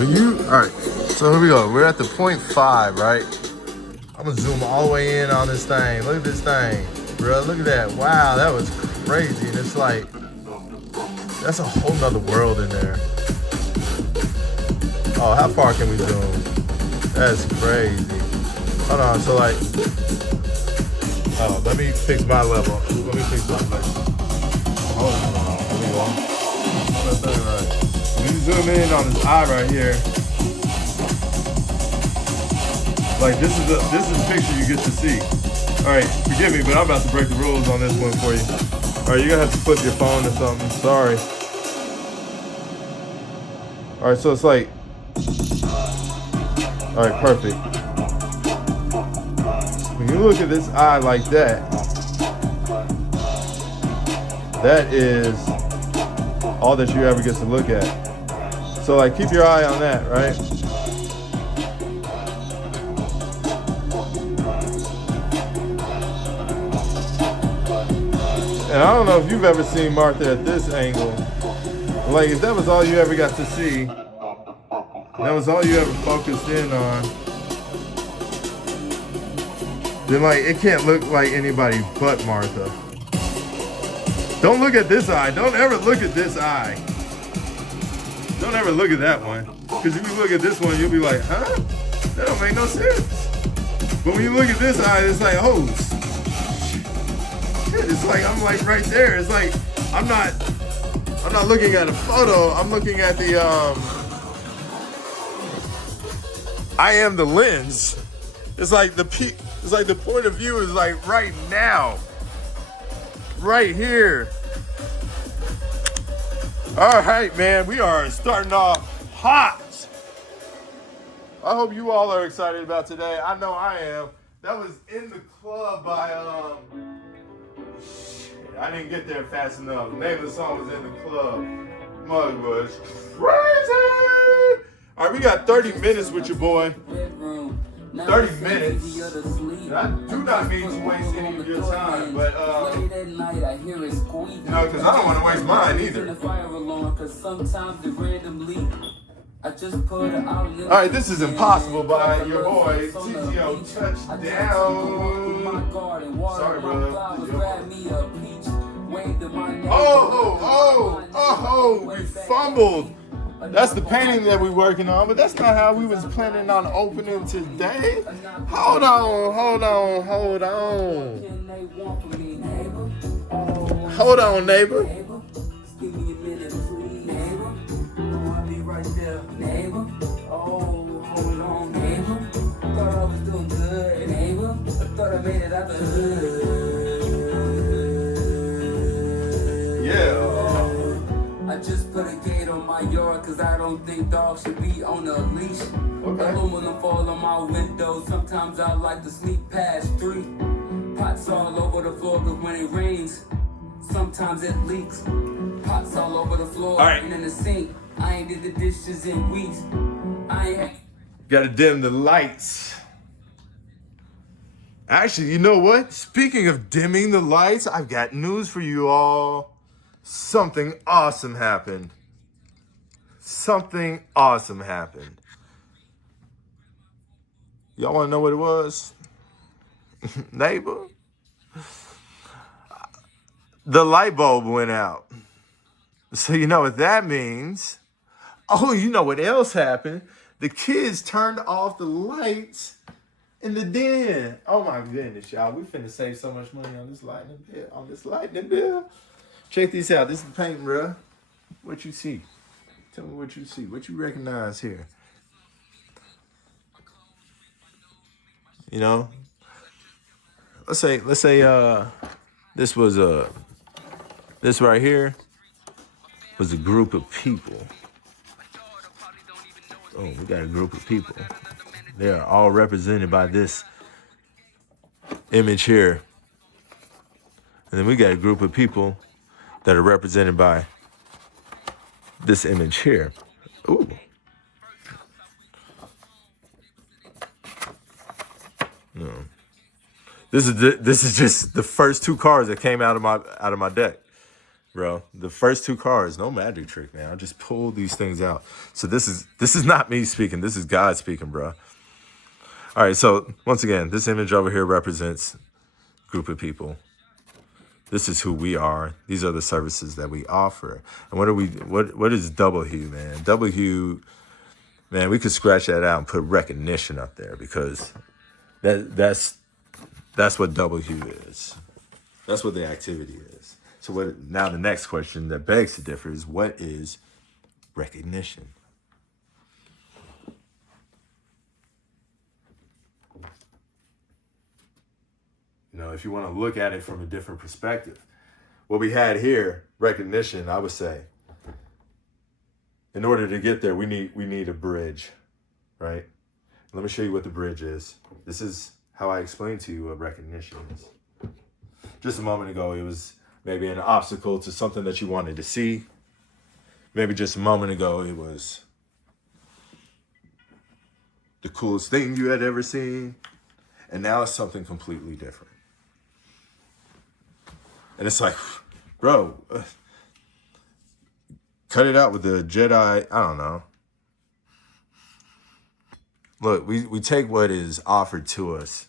All right, so here we go. We're at the 0.5, right? I'm gonna zoom all the way in on this thing. Look at this thing, bro. Look at that. Wow, that was crazy. And it's like, that's a whole nother world in there. Oh, how far can we zoom? That's crazy. Hold on, so like, oh, let me fix my level. Let me fix my level. Hold on, let me walk. Hold that thing right. When you zoom in on this eye right here, like this is the picture you get to see. All right, forgive me, but I'm about to break the rules on this one for you. All right, you're gonna have to flip your phone or something. Sorry. All right, so it's like, all right, perfect. When you look at this eye like that, that is all that you ever get to look at. So like, keep your eye on that, right? And I don't know if you've ever seen Martha at this angle. Like, if that was all you ever got to see, that was all you ever focused in on, then like, it can't look like anybody but Martha. Don't look at this eye. Don't ever look at this eye. Don't ever look at that one. Because if you look at this one, you'll be like, huh? That don't make no sense. But when you look at this eye, it's like, oh, it's like I'm like right there. It's like I'm not looking at a photo. I'm looking at the I am the lens. It's like the point of view is like right now. Right here. All right, man. We are starting off hot. I hope you all are excited about today. I know I am. That was In the Club by I didn't get there fast enough. The name of the song was In the Club. Mug was crazy. All right, we got 30 minutes with your boy. 30 minutes. I do not mean to waste any of your time, but you know, because I don't want to waste mine either. All right, this is Impossible by your boy TTO Touchdown. Sorry, brother. Oh, we fumbled. That's the painting that we're working on, but that's not how we was planning on opening today. Hold on. Hold on, neighbor. I just put a gate on my yard cause I don't think dogs should be on a leash. Okay. Aluminum fall on my window. Sometimes I like to sneak past 3. Pots all over the floor cause when it rains, sometimes it leaks. Pots all over the floor and in the sink. I ain't did the dishes in weeks. Gotta dim the lights. Actually, you know what? Speaking of dimming the lights, I've got news for you all. Something awesome happened. Something awesome happened. Y'all want to know what it was? Neighbor? The light bulb went out. So you know what that means. Oh, you know what else happened? The kids turned off the lights in the den. Oh my goodness, y'all. We finna save so much money on this lightning bill. Check these out. This is the painting, bro. What you see? Tell me what you see. What you recognize here? You know? Let's say this was this right here was a group of people. Oh, we got a group of people. They are all represented by this image here. And then we got a group of people that are represented by this image here. Ooh. No. This is just the first 2 cards that came out of my deck. bro. The first two cards, no magic trick, man. I just pulled these things out. So this is not me speaking. This is God speaking, bro. All right, so once again, this image over here represents a group of people. This is who we are. These are the services that we offer. And what is W, man? W, man, we could scratch that out and put recognition up there, because that's what W is. That's what the activity is. So now the next question that begs to differ is, what is recognition? You know, if you want to look at it from a different perspective, what we had here, recognition, I would say, in order to get there, we need a bridge, right? Let me show you what the bridge is. This is how I explained to you what recognition is. Just a moment ago, it was maybe an obstacle to something that you wanted to see. Maybe just a moment ago, it was the coolest thing you had ever seen. And now it's something completely different. And it's like, bro, cut it out with the Jedi. I don't know. Look, we take what is offered to us,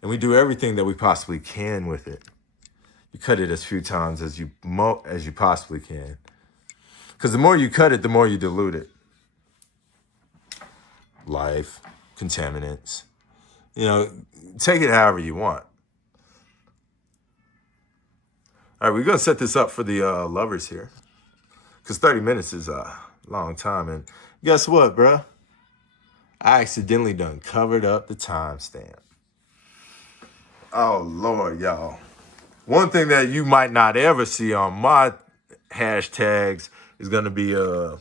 and we do everything that we possibly can with it. You cut it as few times as you possibly can. Because the more you cut it, the more you dilute it. Life, contaminants. You know, take it however you want. All right, we're going to set this up for the lovers here, because 30 minutes is a long time. And guess what, bro? I accidentally done covered up the timestamp. Oh, Lord, y'all. One thing that you might not ever see on my hashtags is going to be a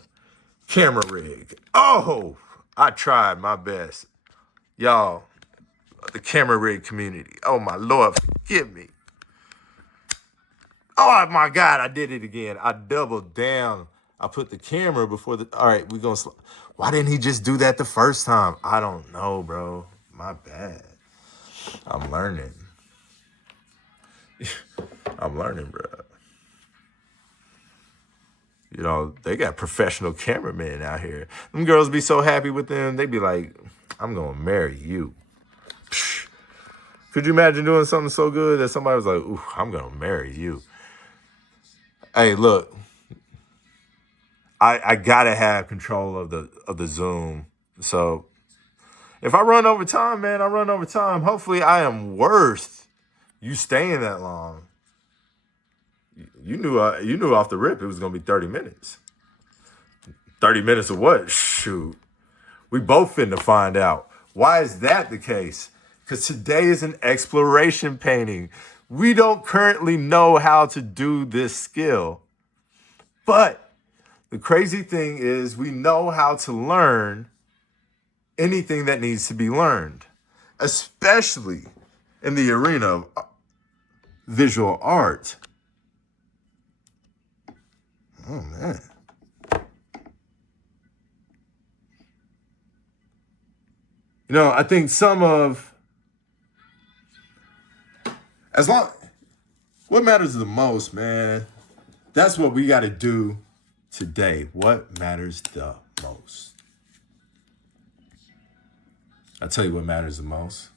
camera rig. Oh, I tried my best. Y'all, the camera rig community. Oh, my Lord, forgive me. Oh, my God, I did it again. I doubled down. I put the camera before the... All right, we're going to... Why didn't he just do that the first time? I don't know, bro. My bad. I'm learning. I'm learning, bro. You know, they got professional cameramen out here. Them girls be so happy with them. They be like, I'm going to marry you. Psh. Could you imagine doing something so good that somebody was like, ooh, I'm going to marry you? Hey, look, I gotta have control of the Zoom. So if I run over time, man, I run over time. Hopefully I am worth you staying that long. You knew off the rip it was gonna be 30 minutes. 30 minutes of what? Shoot. We both finna find out. Why is that the case? Because today is an exploration painting. We don't currently know how to do this skill. But the crazy thing is we know how to learn anything that needs to be learned, especially in the arena of visual art. Oh, man. You know, I think what matters the most, man, that's what we got to do today. What matters the most? I'll tell you what matters the most.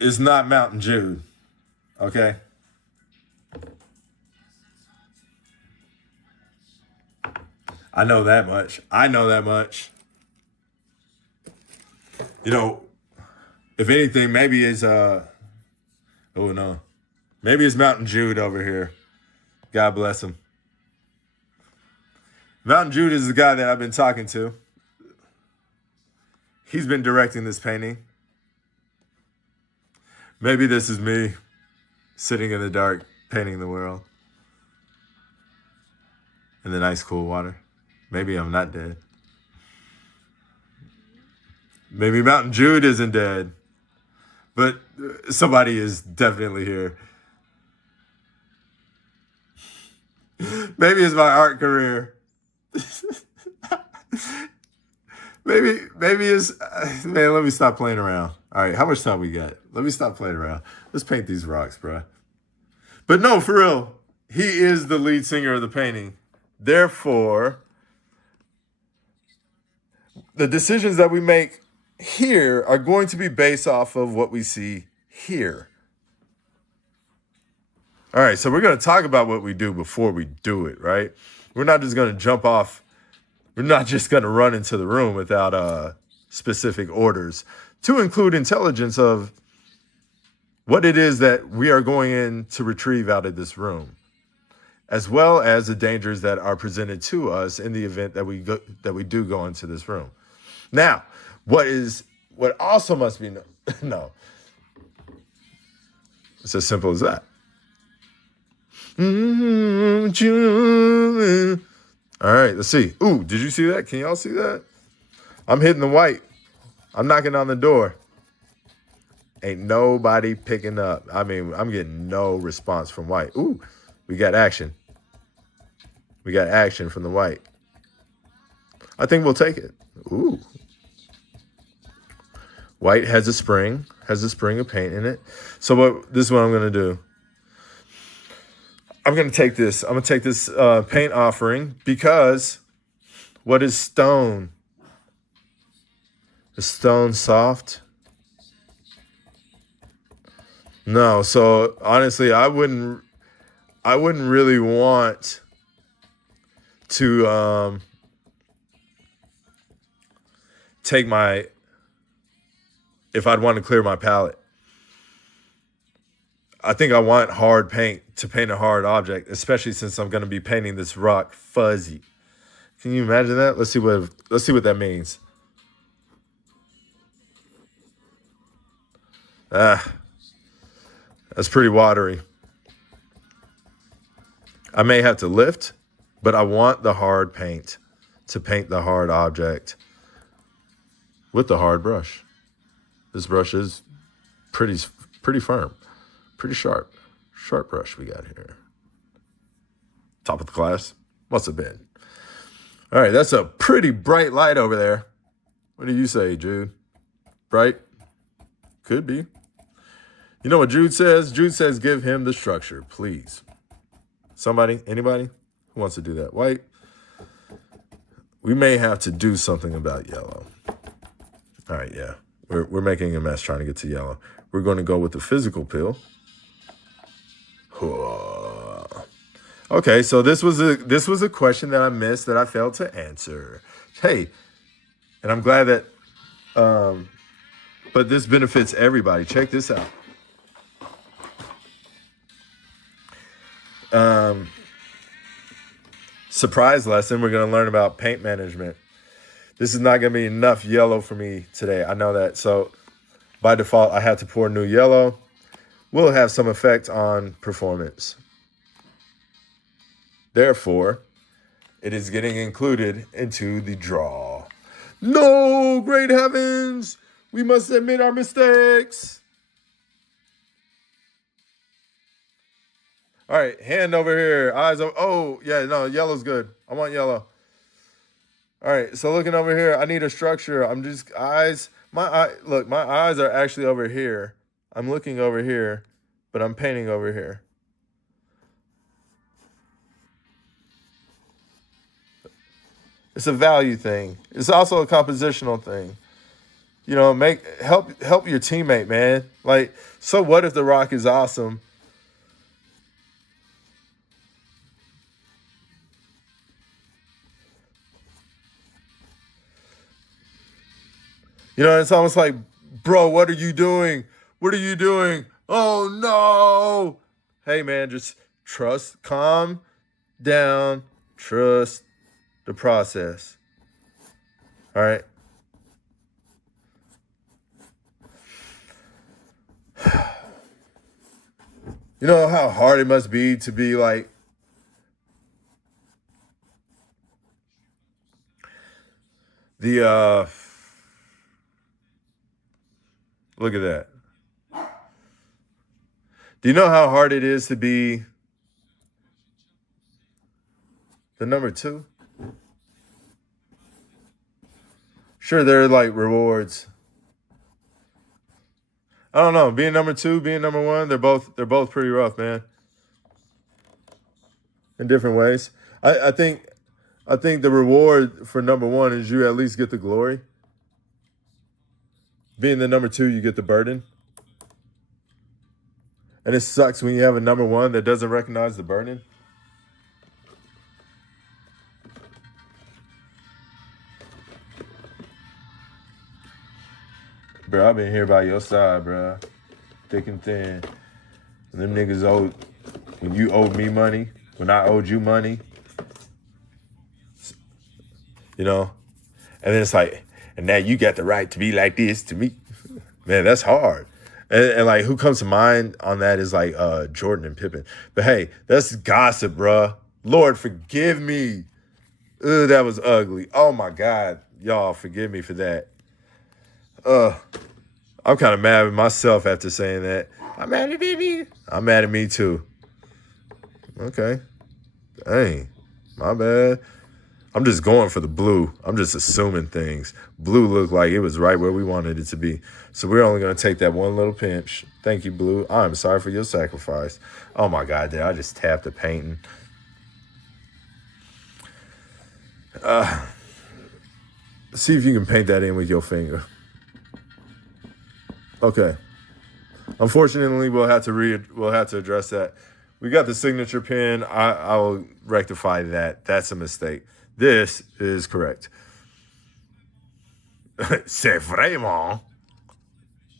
It's not Mountain Jude, okay? I know that much. You know, if anything, maybe it's maybe it's Mountain Jude over here. God bless him. Mountain Jude is the guy that I've been talking to. He's been directing this painting. Maybe this is me sitting in the dark painting the world in the nice cool water. Maybe I'm not dead. Maybe Mountain Jude isn't dead, but somebody is definitely here. Maybe it's my art career. maybe it's, man, let me stop playing around. All right, how much time we got? Let me stop playing around. Let's paint these rocks, bro. But no, for real, he is the lead singer of the painting. Therefore, the decisions that we make here are going to be based off of what we see here. All right, so we're going to talk about what we do before we do it, right? We're not just going to jump off. We're not just going to run into the room without specific orders to include intelligence of what it is that we are going in to retrieve out of this room, as well as the dangers that are presented to us in the event that we do go into this room. Now, what also must be no, it's as simple as that. All right, let's see. Ooh, did you see that? Can y'all see that? I'm hitting the white. I'm knocking on the door. Ain't nobody picking up. I mean, I'm getting no response from white. Ooh, we got action. We got action from the white. I think we'll take it. Ooh. White has a spring of paint in it. So this is what I'm going to do. I'm going to take this. I'm going to take this paint offering because what is stone? Is stone soft? No. So honestly, I wouldn't really want to take if I'd want to clear my palette. I think I want hard paint to paint a hard object, especially since I'm going to be painting this rock fuzzy. Can you imagine that? Let's see what that means. That's pretty watery. I may have to lift, but I want the hard paint to paint the hard object with the hard brush. This brush is pretty firm, pretty sharp. Sharp brush we got here. Top of the class. Must have been. All right, that's a pretty bright light over there. What do you say, Jude? Bright? Could be. You know what Jude says? Jude says give him the structure, please. Somebody? Anybody? Who wants to do that? White? We may have to do something about yellow. All right, yeah. We're making a mess trying to get to yellow. We're going to go with the physical pill. Okay, so this was a question that I missed that I failed to answer. Hey, and I'm glad that but this benefits everybody. Check this out. Surprise lesson, we're going to learn about paint management. This is not going to be enough yellow for me today. I know that. So by default, I have to pour new yellow. Will have some effect on performance. Therefore, it is getting included into the draw. No, great heavens! We must admit our mistakes. All right, hand over here, eyes over. Oh, yeah, no, yellow's good. I want yellow. All right, so looking over here, I need a structure. I'm just eyes. Look, my eyes are actually over here. I'm looking over here, but I'm painting over here. It's a value thing. It's also a compositional thing. You know, help your teammate, man. Like, so what if the rock is awesome? You know, it's almost like, bro, what are you doing? What are you doing? Oh, no. Hey, man, just trust, calm down, trust the process. All right. You know how hard it must be to be like, look at that. Do you know how hard it is to be the number 2? Sure, there are like rewards. I don't know. Being number 2, being number 1, they're both pretty rough, man. in different ways. I think the reward for number one is you at least get the glory. Being the number two, you get the burden. And it sucks when you have a number one that doesn't recognize the burden. Bro, I've been here by your side, bro. Thick and thin. And them niggas owed, when you owed me money, when I owed you money, you know? And then it's like, and now you got the right to be like this to me. Man, that's hard. And like, who comes to mind on that is like Jordan and Pippen. But hey, that's gossip, bruh. Lord, forgive me. Ugh, that was ugly. Oh my God. Y'all, forgive me for that. I'm kind of mad at myself after saying that. I'm mad at me. I'm mad at me too. Okay. Dang. My bad. I'm just going for the blue. I'm just assuming things. Blue looked like it was right where we wanted it to be. So we're only going to take that one little pinch. Thank you, Blue. I'm sorry for your sacrifice. Oh, my God, did I just tap the painting? See if you can paint that in with your finger. Okay. Unfortunately, we'll have to address that. We got the signature pin. I will rectify that. That's a mistake. This is correct. C'est vraiment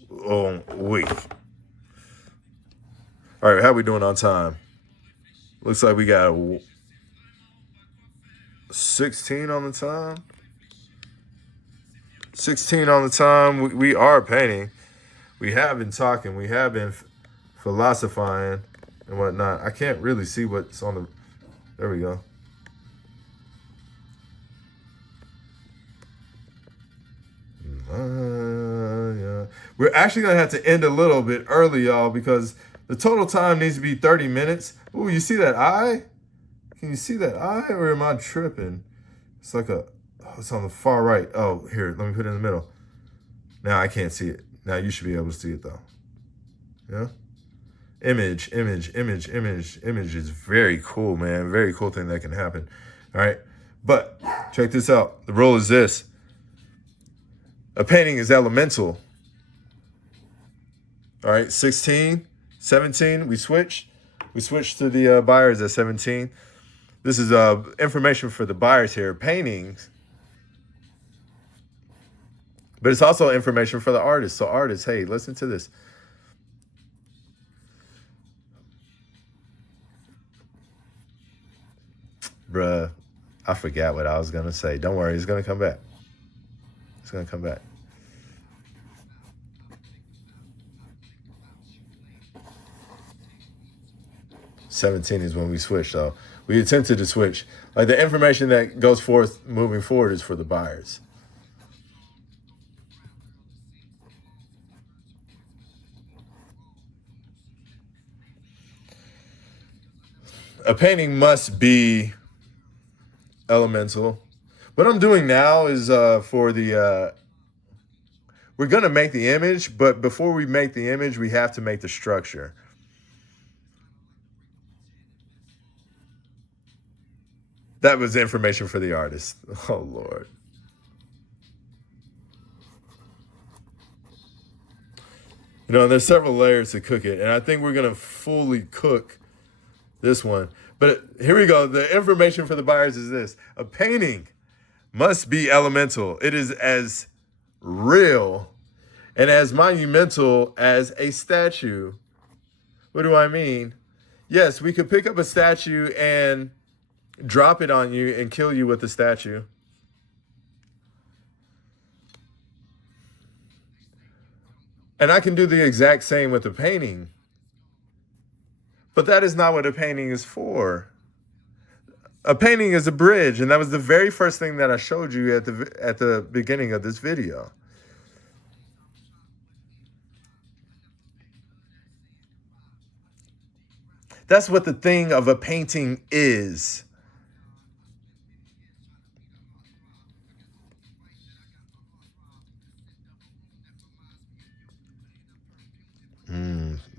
oui. All right, how we doing on time? Looks like we got 16 on the time. 16 on the time. We are painting. We have been talking. We have been philosophizing and whatnot. I can't really see what's on the... There we go. Yeah. We're actually going to have to end a little bit early, y'all, because the total time needs to be 30 minutes. Ooh, you see that eye? Can you see that eye, or am I tripping? It's like it's on the far right. Oh, here, let me put it in the middle. Now I can't see it. Now you should be able to see it, though. Yeah? Image is very cool, man. Very cool thing that can happen. All right? But check this out. The rule is this. A painting is elemental. All right, 16, 17, we switch. We switch to the buyers at 17. This is information for the buyers here. Paintings. But it's also information for the artists. So artists, hey, listen to this. Bruh, I forgot what I was going to say. Don't worry, it's going to come back. It's going to come back. '17 is when we switch, so we attempted to switch. Like the information that goes forth moving forward is for the buyers. A painting must be elemental. What I'm doing now is for the... we're going to make the image, but before we make the image, we have to make the structure. That was information for the artist. Oh, Lord. You know, there's several layers to cook it, and I think we're going to fully cook this one. But here we go. The information for the buyers is this. A painting must be elemental. It is as real and as monumental as a statue. What do I mean? Yes, we could pick up a statue and drop it on you and kill you with the statue. And I can do the exact same with the painting. But that is not what a painting is for. A painting is a bridge, and that was the very first thing that I showed you at the beginning of this video. That's what the thing of a painting is.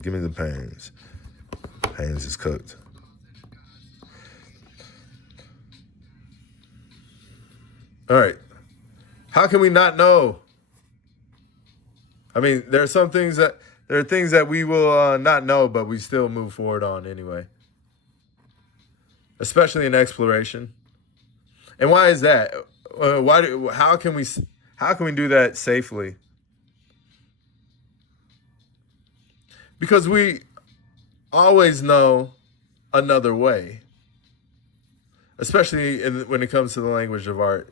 Give me the pains. Pains is cooked. All right. How can we not know? I mean, there are things that we will not know, but we still move forward on anyway. Especially in exploration. And why is that? How can we do that safely? Because we always know another way. Especially when it comes to the language of art,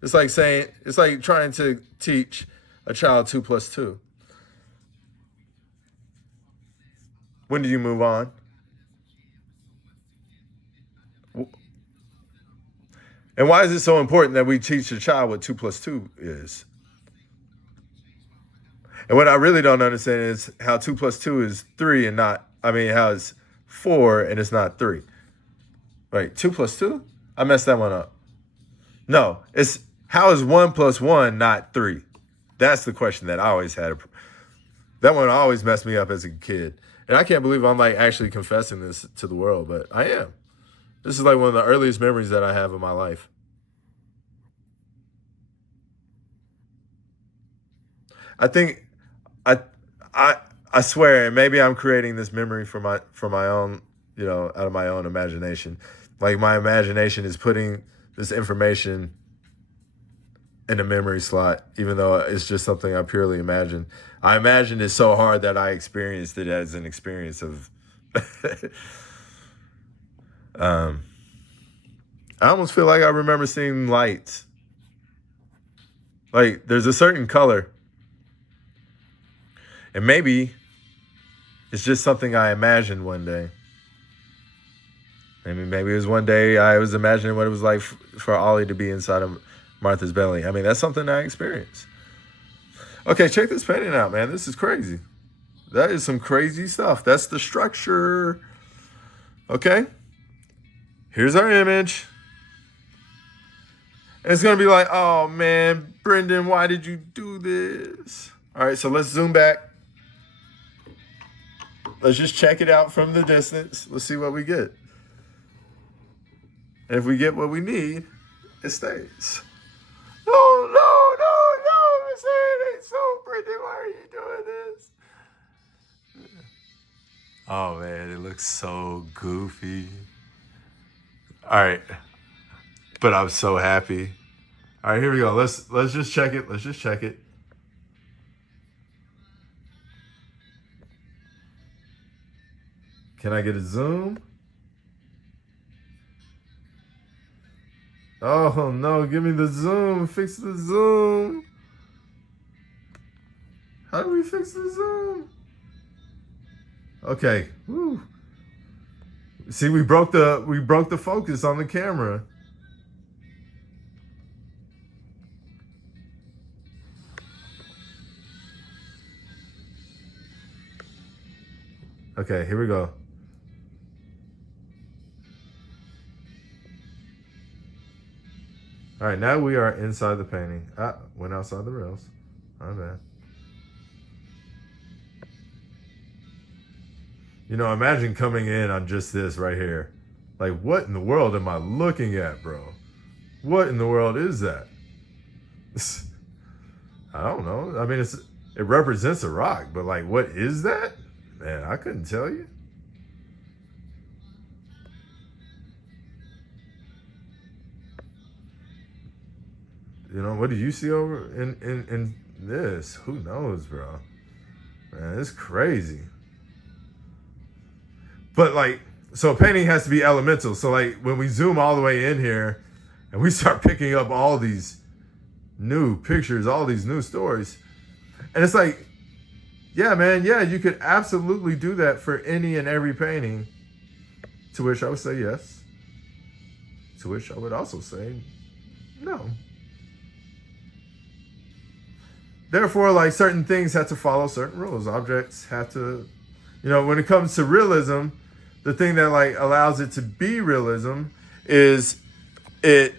it's like trying to teach a child 2 plus 2. When do you move on? And why is it so important that we teach a child what 2 plus 2 is? And what I really don't understand is how 2 plus 2 is 3 and not, how it's 4 and it's not 3. Right, 2 plus 2? I messed that one up. No, it's how is 1 plus 1 not 3? That's the question that I always had. That one always messed me up as a kid. And I can't believe I'm actually confessing this to the world, but I am. This is one of the earliest memories that I have of my life. I think I swear, and maybe I'm creating this memory for my own, out of my own imagination. My imagination is putting this information in a memory slot, even though it's just something I purely imagined. I imagined it so hard that I experienced it as an experience of I almost feel like I remember seeing lights. There's a certain color. And maybe it's just something I imagined one day. Maybe it was one day I was imagining what it was like for Ollie to be inside of Martha's belly. That's something I experienced. Okay, check this painting out, man. This is crazy. That is some crazy stuff. That's the structure. Okay. Here's our image. And it's going to be like, oh, man, Brendan, why did you do this? All right, so let's zoom back. Let's just check it out from the distance. Let's see what we get. And if we get what we need, it stays. No, it ain't so, Brendan. Why are you doing this? Oh, man, it looks so goofy. All right. But I'm so happy. All right, here we go. Let's just check it. Let's just check it. Can I get a zoom? Oh, no. Give me the zoom. Fix the zoom. How do we fix the zoom? Okay. Woo. See, we broke the focus on the camera. Okay, here we go. All right, now we are inside the painting. Went outside the rails. My bad. Imagine coming in on just this right here. What in the world am I looking at, bro? What in the world is that? I don't know. It represents a rock, but what is that? Man, I couldn't tell you. What do you see over in this? Who knows, bro? Man, it's crazy. But so painting has to be elemental. So when we zoom all the way in here and we start picking up all these new pictures, all these new stories, and it's yeah, man, yeah, you could absolutely do that for any and every painting. To which I would say yes. To which I would also say no. Therefore, certain things have to follow certain rules. Objects have to, when it comes to realism, the thing that allows it to be realism is it's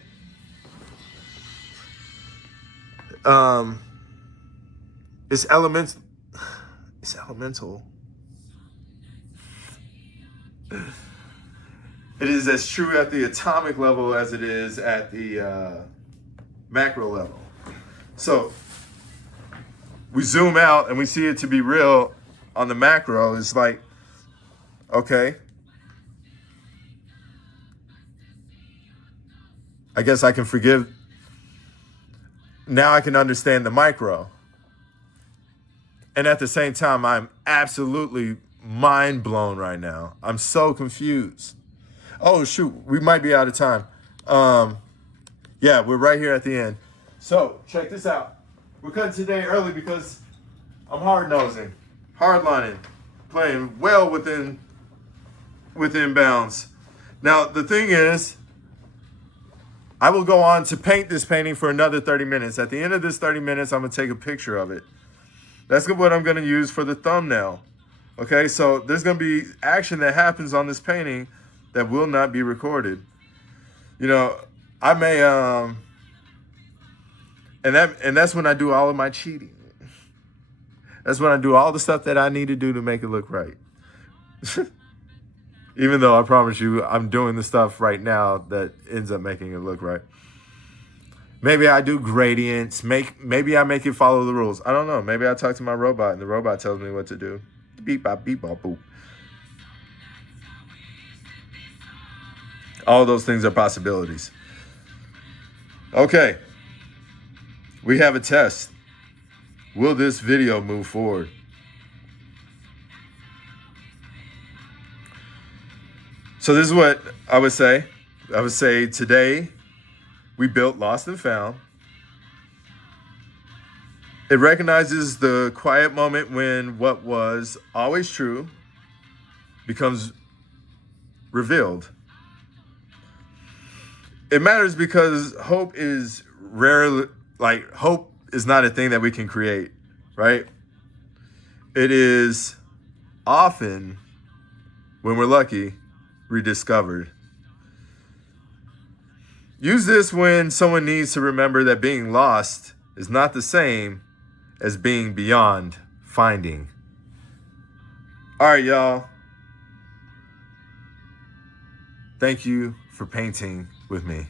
elemental. It's elemental. It is as true at the atomic level as it is at the macro level. So we zoom out and we see it to be real on the macro. It's like, okay, I guess I can forgive. Now I can understand the micro. And at the same time, I'm absolutely mind blown right now. I'm so confused. Oh, shoot, we might be out of time. Yeah, we're right here at the end. So check this out. We're cutting today early because I'm hard-nosing, hardlining, playing well within bounds. Now, the thing is, I will go on to paint this painting for another 30 minutes. At the end of this 30 minutes, I'm going to take a picture of it. That's what I'm going to use for the thumbnail. Okay, so there's going to be action that happens on this painting that will not be recorded. You know, I may, and that's when I do all of my cheating. That's when I do all the stuff that I need to do to make it look right. Even though I promise you, I'm doing the stuff right now that ends up making it look right. Maybe I do gradients. Maybe I make it follow the rules. I don't know. Maybe I talk to my robot and the robot tells me what to do. Beep, bop, boop. All those things are possibilities. Okay. We have a test. Will this video move forward? So this is what I would say. I would say today we built Lost and Found. It recognizes the quiet moment when what was always true becomes revealed. It matters because hope is rarely, hope is not a thing that we can create, right? It is often, when we're lucky, rediscovered. Use this when someone needs to remember that being lost is not the same as being beyond finding. All right, y'all. Thank you for painting with me.